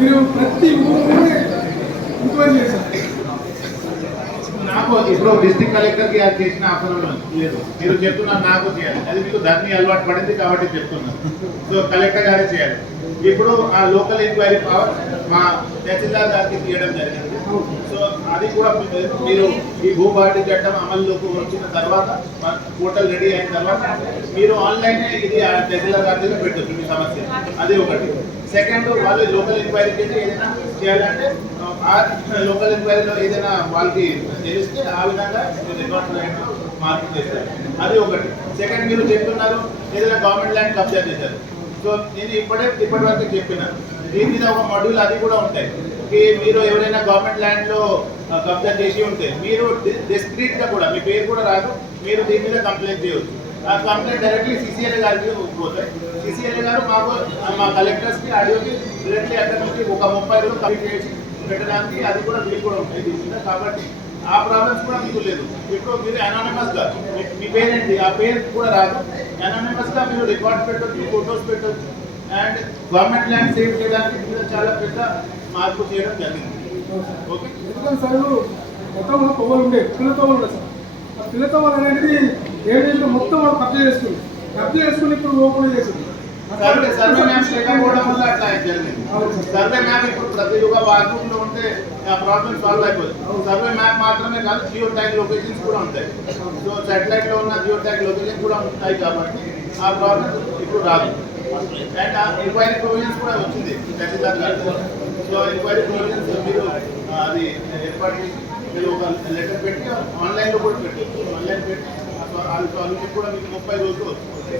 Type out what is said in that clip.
మీరు ప్రతి ఊరు ఇంక్వైరీ చేశారు. నాకు ఇప్పుడు డిస్ట్రిక్ట్ కలెక్టర్కి అది చేసిన అవసరం లేదు. మీరు చెప్తున్నారు నాకు చేయాలి. అది మీకు దాన్ని అలవాటు పడింది కాబట్టి చెప్తున్నాను సో కలెక్టర్ గారే చేయాలి. ఇప్పుడు ఆ లోకల్ ఎంక్వైరీ పవర్ మా తహసీల్దార్ గారికి తీయడం జరిగింది. సో అది కూడా మీరు ఈ భూభారతి చట్టం అమల్లోకి వచ్చిన తర్వాత పోర్టల్ రెడీ అయిన తర్వాత మీరు ఆన్లైన్ ఇది ఆ తహసీల్దార్ గారి దగ్గర పెట్టచ్చు మీ సమస్య. అది ఒకటి. సెకండ్ వాళ్ళు లోకల్ ఎంక్వైరీ చేసి ఏదైనా చేయాలంటే ఆ లోకల్ ఎంక్వైరీలో ఏదైనా వాళ్ళకి తెలిస్తే ఆ విధంగా రికార్డు మార్పు చేస్తారు. అది ఒకటి. సెకండ్ మీరు చెప్తున్నారు ఏదైనా గవర్నమెంట్ ల్యాండ్ కబ్జా చేశారు. సో నేను ఇప్పుడే ఇప్పటి వరకు చెప్పినాను దీని మీద ఒక మడ్యూల్ అది కూడా ఉంటాయి. మీరు ఎవరైనా గవర్నమెంట్ ల్యాండ్లో కబ్జా చేసి ఉంటే మీరు డిస్క్రీట్గా కూడా మీ పేరు కూడా రాదు మీరు దీని మీద కంప్లైంట్ చేయవచ్చు ఆ కంప్లైంట్ డైరెక్ట్లీ సిసిఎల్ గారికి పోతాయి. సిసిఎల్ గారు మాకు మా కలెక్టర్స్కి ఆడియోకి డైరెక్ట్లీ అక్కడ నుంచి ఒక ముప్పై రోజులు కంప్లీట్ చేసి పెట్టడానికి అది కూడా వీలు కూడా ఉంటాయి దీని మీద. కాబట్టి ఆ ప్రాబ్లమ్స్ కూడా మీకు లేదు. ఇప్పుడు మీరు అనానమస్గా మీ- పేరేంటి ఆ పేరు కూడా రాదు. అనానమస్గా మీరు రికార్డ్ పెట్టొచ్చు ఫోటోస్ పెట్టొచ్చు. అండ్ గవర్నమెంట్ ల్యాండ్ సేవ్ చేయడానికి మీరు చాలా పెద్ద మార్పు చేయడం జరిగింది. ఓకే ఎందుకంటే సార్ మొత్తం తోవలు ఉండే పిల్ల తోవలు ఉండే సార్. ఆ పిల్ల తోవలు అనేది ఏం చేసిన మొత్తం వాళ్ళు కబ్జా చేసుకుంది. కబ్జా చేసుకుని ఇప్పుడు ఓపెన్ చేసింది. సర్వే సర్వే మ్యాప్స్ లేకపోవడం వల్ల అట్లా జరిగింది. సర్వే మ్యాప్ ఇప్పుడు ఒక్క వార్పులో ఉంటే ఆ ప్రాబ్లం సాల్వ్ అయిపోతుంది సర్వే మ్యాప్ మాత్రమే కాదు జియో ట్యాగ్ లొకేషన్స్ కూడా ఉంటాయి సో సాటిలైట్లో ఉన్న జియో ట్యాగ్ లొకేషన్ కూడా ఉంటాయి కాబట్టి ఆ ప్రాబ్లం ఇప్పుడు రాదు అండ్ ఆ ఎంక్వైరీ ప్రొవిజన్స్ కూడా వచ్చింది సో ఎంక్వైరీ ప్రొవిజన్స్ మీరు అది ఏర్పాటు చేసి మీరు ఒక లెటర్ పెట్టి ఆన్లైన్లో కూడా పెట్టి ఆన్లైన్ పెట్టి ఆ సాల్వ్ కూడా మీకు ముప్పై రోజులు వస్తుంది